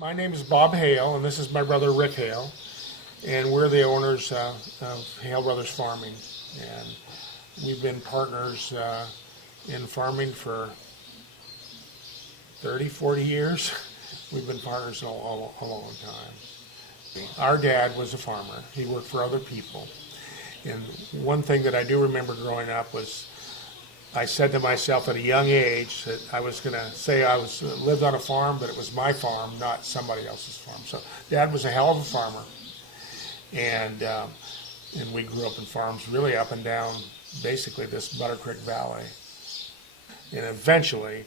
My name is Bob Hale, and this is my brother Rick Hale, and we're the owners of Hale Brothers Farming. And we've been partners in farming for 30, 40 years. We've been partners a long time. Our dad was a farmer. He worked for other people. And one thing that I do remember growing up was I said to myself at a young age that I was going to say I lived on a farm, but it was my farm, not somebody else's farm. So Dad was a hell of a farmer, and we grew up in farms really up and down basically this Butter Creek Valley, and eventually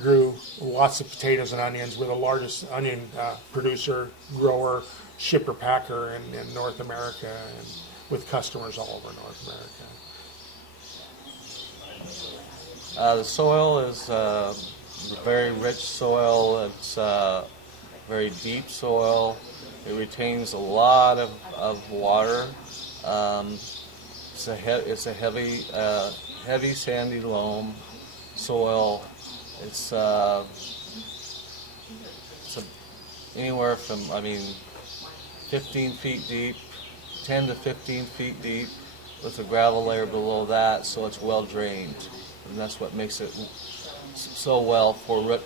grew lots of potatoes and onions. We're the largest onion producer, grower, shipper, packer in North America, and with customers all over North America. The soil is very rich soil. It's very deep soil. It retains a lot of water. It's a heavy sandy loam soil. It's anywhere from 15 feet deep, 10 to 15 feet deep, with a gravel layer below that, so it's well drained. And that's what makes it so well for root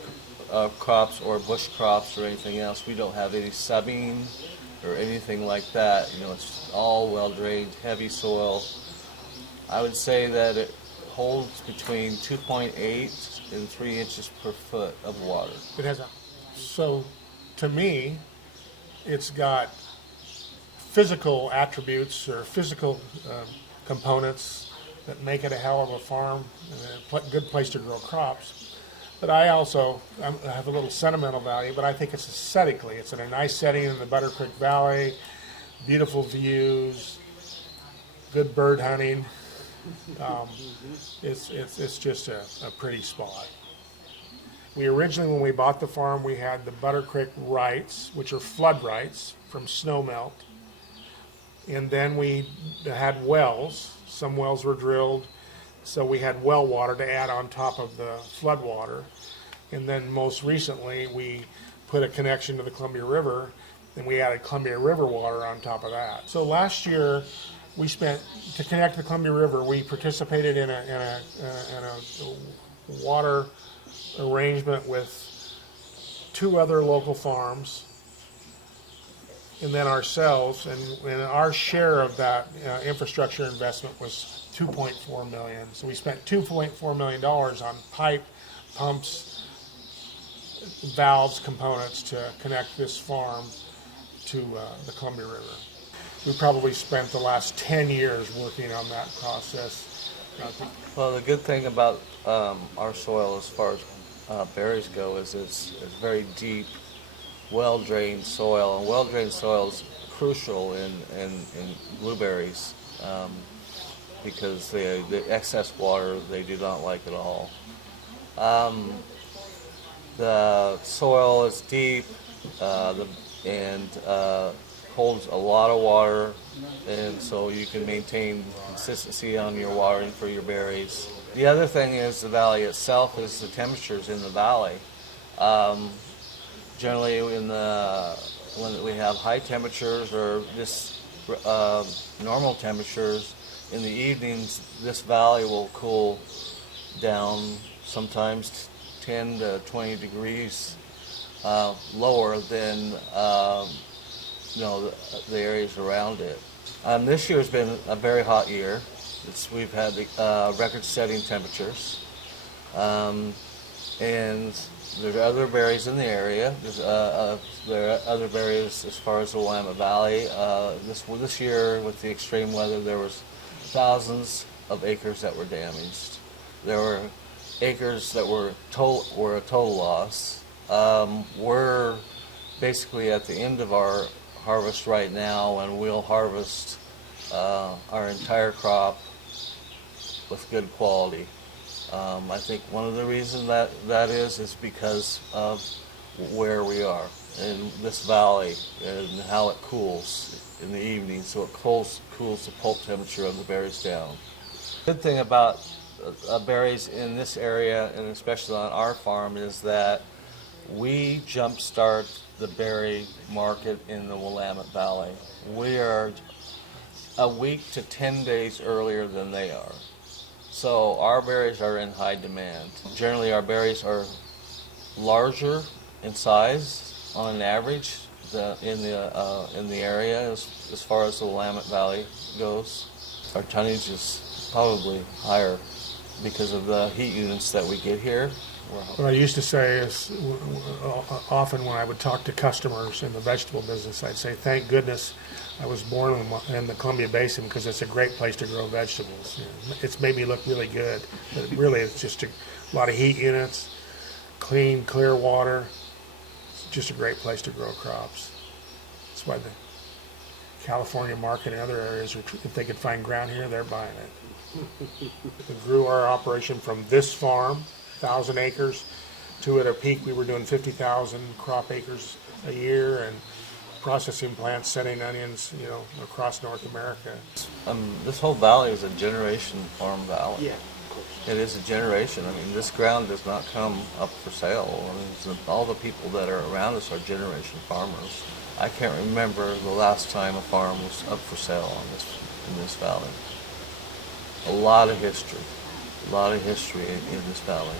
crops or bush crops or anything else. We don't have any subbing or anything like that. It's all well drained, heavy soil. I would say that it holds between 2.8 and 3 inches per foot of water. It has so to me, it's got physical attributes or physical components that make it a hell of a farm and a good place to grow crops. But I also have a little sentimental value, but I think it's aesthetically. It's in a nice setting in the Butter Creek Valley, beautiful views, good bird hunting. It's just a pretty spot. We originally, when we bought the farm, we had the Butter Creek rights, which are flood rights from snowmelt. And then we had wells. Some wells were drilled, so we had well water to add on top of the flood water. And then most recently, we put a connection to the Columbia River, and we added Columbia River water on top of that. So last year, we spent, to connect the Columbia River, we participated in a water arrangement with 2 other local farms, and then ourselves, and our share of that infrastructure investment was $2.4 million. So we spent $2.4 million on pipe, pumps, valves, components to connect this farm to the Columbia River. We probably spent the last 10 years working on that process. Well, the good thing about our soil as far as berries go is it's very deep, well-drained soil, and well-drained soil is crucial in blueberries because the excess water they do not like at all. The soil is deep and holds a lot of water, and so you can maintain consistency on your watering for your berries. The other thing is the valley itself is the temperatures in the valley. Generally, when we have high temperatures or just normal temperatures, in the evenings, this valley will cool down sometimes 10 to 20 degrees lower than the areas around it. This year has been a very hot year. We've had record-setting temperatures, and there are other berries in the area. There are other berries as far as the Willamette Valley. This year, with the extreme weather, there was thousands of acres that were damaged. There were acres that were a total loss. We're basically at the end of our harvest right now, and we'll harvest our entire crop with good quality. I think one of the reasons that is because of where we are in this valley and how it cools in the evening, so it cools the pulp temperature of the berries down. The good thing about berries in this area, and especially on our farm, is that we jumpstart the berry market in the Willamette Valley. We are a week to 10 days earlier than they are. So our berries are in high demand. Generally, our berries are larger in size on an average in the area as far as the Willamette Valley goes. Our tonnage is probably higher because of the heat units that we get here. What I used to say is, often when I would talk to customers in the vegetable business, I'd say, thank goodness I was born in the Columbia Basin because it's a great place to grow vegetables. You know, it's made me look really good, but really it's just a lot of heat units, clean, clear water. It's just a great place to grow crops. That's why the California market and other areas, if they could find ground here, they're buying it. We grew our operation from this farm, 1,000 acres, to at a peak we were doing 50,000 crop acres a year, and processing plants setting onions, you know, across North America. This whole valley is a generation farm valley. Yeah, of course. It is a generation. I mean, this ground does not come up for sale. I mean, all the people that are around us are generation farmers. I can't remember the last time a farm was up for sale in this valley. A lot of history in this valley.